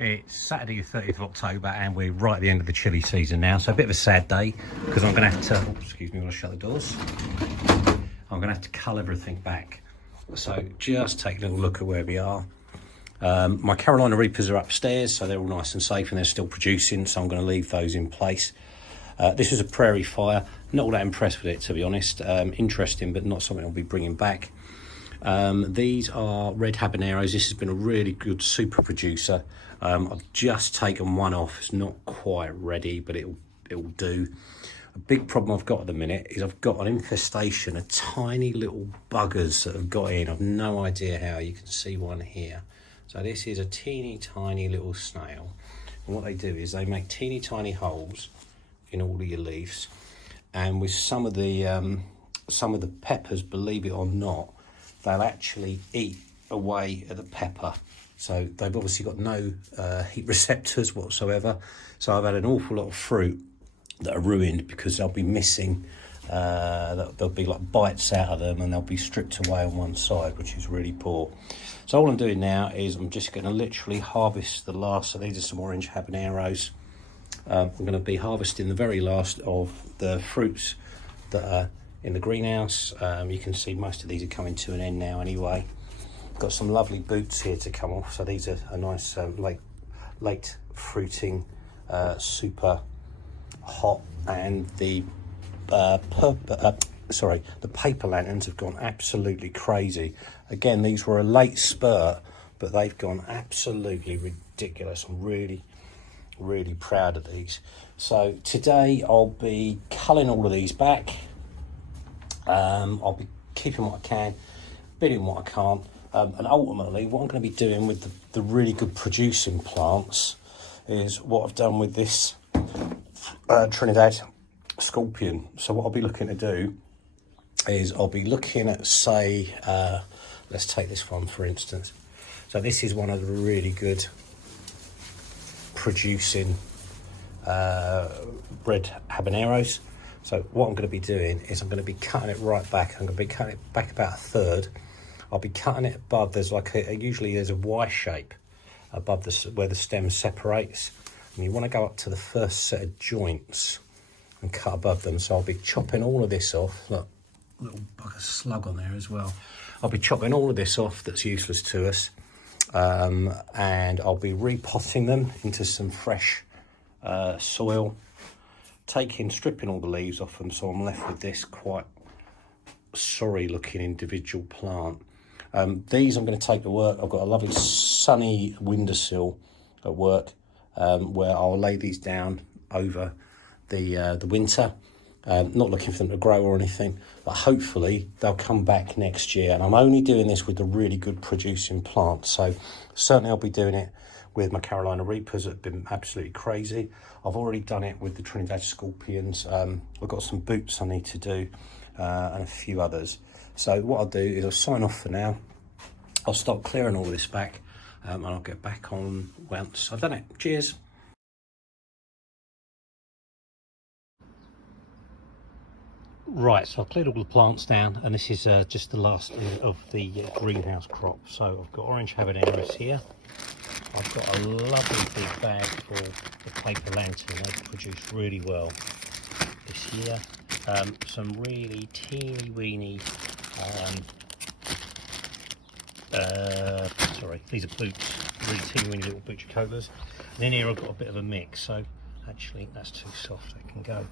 It's Saturday the 30th of October and we're right at the end of the chilli season now, so a bit of a sad day because I'm going to have to, excuse me while I shut the doors, I'm going to have to cull everything back. So just take a little look at where we are. My Carolina Reapers are upstairs, so they're all nice and safe and they're still producing, so I'm going to leave those in place. This is a prairie fire, not all that impressed with it to be honest. Interesting but not something I'll be bringing back. These are red habaneros. This has been a really good super producer. I've just taken one off. It's not quite ready, but it'll do. A big problem I've got at the minute is I've got an infestation of tiny little buggers that have got in. I've no idea how. You can see one here. So this is a teeny tiny little snail, and what they do is they make teeny tiny holes in all of your leaves, and with some of the peppers, believe it or not, they'll actually eat away at the pepper. So they've obviously got no heat receptors whatsoever. So I've had an awful lot of fruit that are ruined because they'll be missing, there'll be like bites out of them and they'll be stripped away on one side, which is really poor. So all I'm doing now is I'm just going to literally harvest the last. So these are some orange habaneros. I'm going to be harvesting the very last of the fruits that are in the greenhouse. You can see most of these are coming to an end now anyway. Got some lovely boots here to come off, so these are a nice late fruiting, super hot, and the paper lanterns have gone absolutely crazy. Again, these were a late spurt, but they've gone absolutely ridiculous. I'm really proud of these. So today I'll be culling all of these back. I'll be keeping what I can, bidding what I can't, and ultimately what I'm going to be doing with the really good producing plants is what I've done with this Trinidad Scorpion. So what I'll be looking to do is I'll be looking at, say, let's take this one for instance. So this is one of the really good producing red habaneros. So what I'm going to be doing is I'm going to be cutting it right back. I'm going to be cutting it back about a third. I'll be cutting it above. There's like usually there's a Y shape above where the stem separates, and you want to go up to the first set of joints and cut above them. So I'll be chopping all of this off. Look, little bugger slug on there as well. I'll be chopping all of this off that's useless to us, and I'll be repotting them into some fresh soil, stripping all the leaves off them, so I'm left with this quite sorry looking individual plant. These I'm going to take to work. I've got a lovely sunny windowsill at work, where I'll lay these down over the winter. Not looking for them to grow or anything, but hopefully they'll come back next year. And I'm only doing this with the really good producing plants, so certainly I'll be doing it with my Carolina Reapers that have been absolutely crazy. I've already done it with the Trinidad Scorpions. I've got some boots I need to do, and a few others. So what I'll do is I'll sign off for now. I'll start clearing all this back, and I'll get back on once I've done it. Cheers. Right, so I've cleared all the plants down, and this is just the last of the greenhouse crop. So I've got orange habaneros here. I've got a lovely big bag for the paper lantern. They've produced really well this year. Some really teeny weeny, these are boots, really teeny weeny little butchercolas. And in here I've got a bit of a mix, so actually that's too soft, they can go.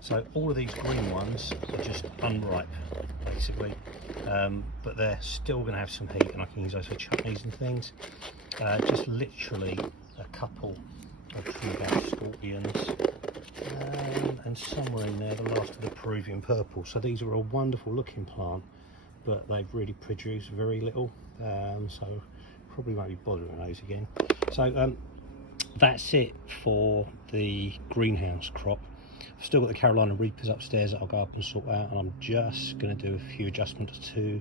So all of these green ones are just unripe, basically, but they're still going to have some heat, and I can use those for chutneys and things. Just literally a couple of Trinidad Scorpions, and somewhere in there the last of the Peruvian purple. So these are a wonderful looking plant, but they've really produced very little, so probably won't be bothering those again. So that's it for the greenhouse crop. I've still got the Carolina Reapers upstairs that I'll go up and sort out, and I'm just going to do a few adjustments to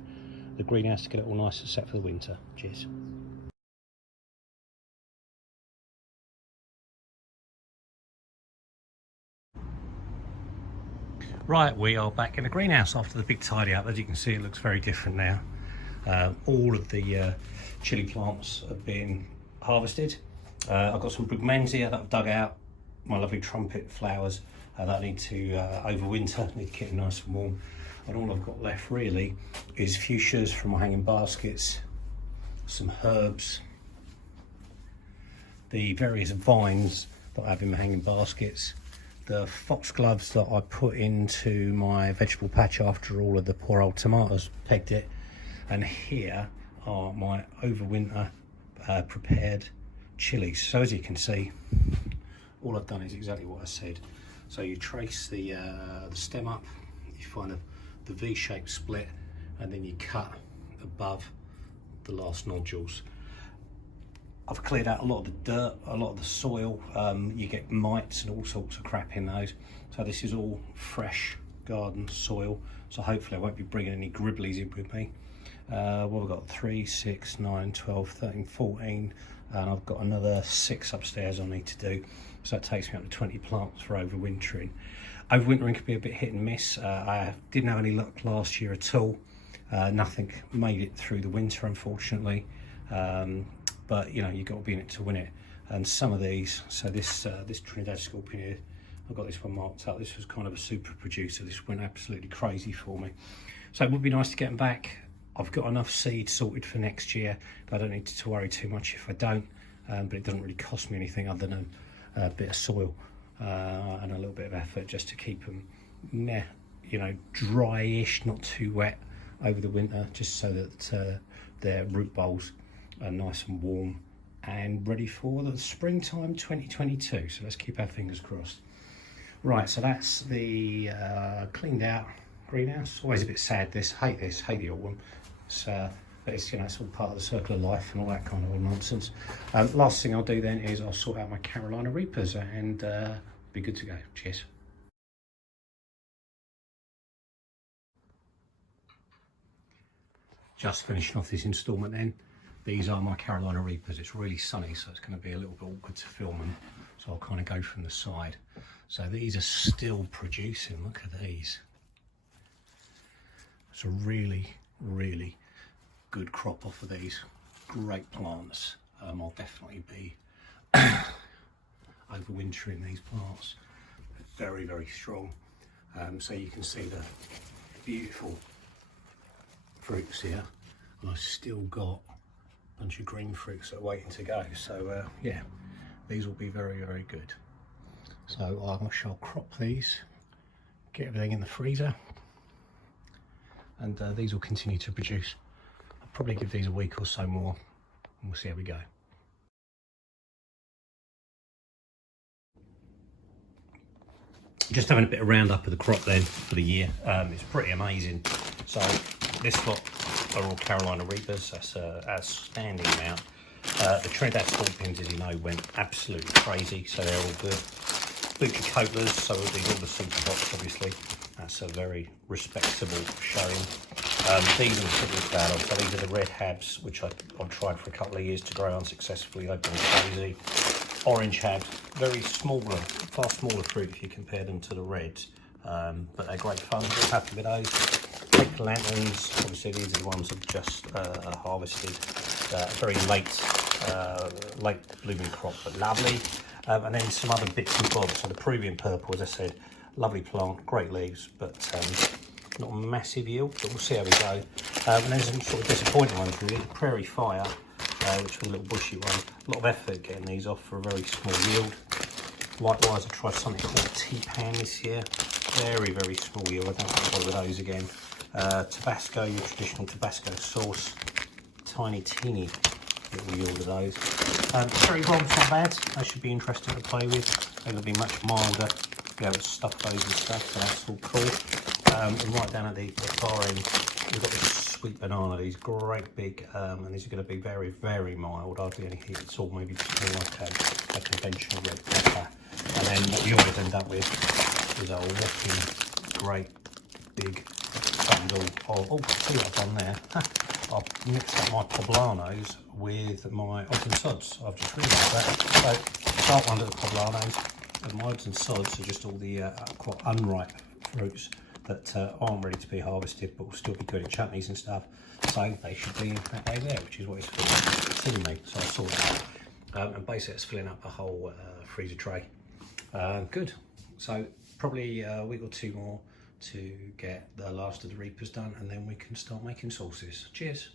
the greenhouse to get it all nice and set for the winter. Cheers. Right, we are back in the greenhouse after the big tidy up. As you can see, it looks very different now. All of the chilli plants have been harvested. I've got some brugmansia that I've dug out, my lovely trumpet flowers that I need to overwinter, need to keep them nice and warm. And all I've got left really is fuchsias from my hanging baskets, some herbs, the various vines that I have in my hanging baskets, the foxgloves that I put into my vegetable patch after all of the poor old tomatoes pegged it, and here are my overwinter prepared chilies. So as you can see, all I've done is exactly what I said. So you trace the stem up, you find the V-shaped split, and then you cut above the last nodules. I've cleared out a lot of the dirt, a lot of the soil. You get mites and all sorts of crap in those. So this is all fresh garden soil. So hopefully I won't be bringing any gribblies in with me. Well, we've got 3, 6, 9, 12, 13, 14, and I've got another 6 upstairs I need to do. So that takes me up to 20 plants for overwintering. Overwintering can be a bit hit and miss. I didn't have any luck last year at all. Nothing made it through the winter, unfortunately. But you know, you've got to be in it to win it. And some of these, so this Trinidad scorpion here, I've got this one marked up. This was kind of a super producer. This went absolutely crazy for me. So it would be nice to get them back. I've got enough seed sorted for next year. I don't need to worry too much if I don't. But it doesn't really cost me anything other than a bit of soil and a little bit of effort just to keep them, you know, dry-ish, not too wet over the winter, just so that their root bowls are nice and warm and ready for the springtime 2022. So let's keep our fingers crossed. Right, so that's the cleaned out greenhouse. Always a bit sad, this, hate the autumn. But it's, you know, it's all part of the circle of life and all that kind of old nonsense. Last thing I'll do then is I'll sort out my Carolina Reapers and be good to go. Cheers. Just finishing off this instalment then. These are my Carolina Reapers. It's really sunny, so it's going to be a little bit awkward to film them. So I'll kind of go from the side. So these are still producing. Look at these. It's a really, really good crop off of these. Great plants. I'll definitely be overwintering these plants. They're very, very strong. So you can see the beautiful fruits here. And I've still got a bunch of green fruits that are waiting to go. So yeah, these will be very, very good. So I shall crop these, get everything in the freezer, and these will continue to produce. I'll probably give these a week or so more, and we'll see how we go. Just having a bit of roundup of the crop then for the year. It's pretty amazing. So this lot are all Carolina Reapers. That's a outstanding amount. The Trinidad scorpions, as you know, went absolutely crazy, so they're all good. Butcher Coatlers, so these are all the super pots, obviously. That's a very respectable showing. These I'm particularly proud of. So these are the red habs, which I've tried for a couple of years to grow unsuccessfully. They've been crazy. Orange habs, very smaller, far smaller fruit if you compare them to the reds. But they're great fun. We're happy with those. Pink lanterns, obviously these are the ones I've just harvested. Very late blooming crop, but lovely. And then some other bits and bobs. So the Peruvian purple, as I said, lovely plant, great leaves, but not a massive yield, but we'll see how we go. And then some sort of disappointing ones really. Prairie Fire, which was a little bushy one. A lot of effort getting these off for a very small yield. Likewise, I tried something called T-Pan this year. Very, very small yield. I don't think I'll bother with those again. Tabasco, your traditional Tabasco sauce. Tiny, teeny little yield of those. Cherry bombs, not bad. They should be interesting to play with. They would be much milder. Be able to stuff those and stuff, so that's all cool. And right down at the far end, we've got this sweet banana. These great big, and these are going to be very, very mild. Hardly any heat at all. Maybe just more like a conventional red pepper. And then what you always end up with is a whopping great big bundle of, oh, see what I've done there. I've mixed up my poblanos with my odds and sods. I've just realised that. So start one of the poblanos, and my odds and sods are just all the quite unripe fruits that aren't ready to be harvested, but will still be good at chutneys and stuff. So they should be in fact over there, which is what it's for me. So I saw that. and basically it's filling up a whole freezer tray. Good. So probably a week or two more to get the last of the reapers done, and then we can start making sauces. Cheers.